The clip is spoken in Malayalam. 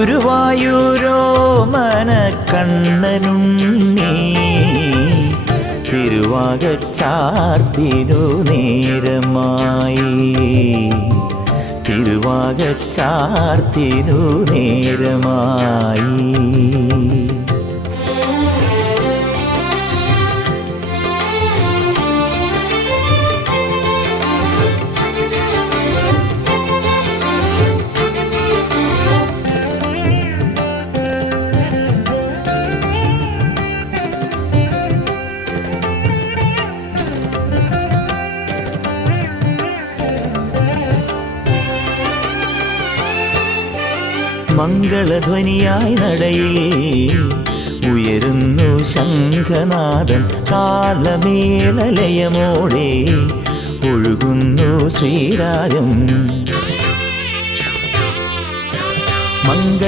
ഗുരുവായൂരോ മനക്കണ്ണനുണ്ണി തിരുവാകച്ചാർത്തിരു നേരമായി. തിരുവാകച്ചാർത്തിരു നേരമായി. മംഗളധ്വനിയായി നടയിൽ ഉയരുന്നു ശംഖനാഥൻ താളമേളലയമോടെ ഒഴുകുന്നു ശ്രീരാഗം മംഗ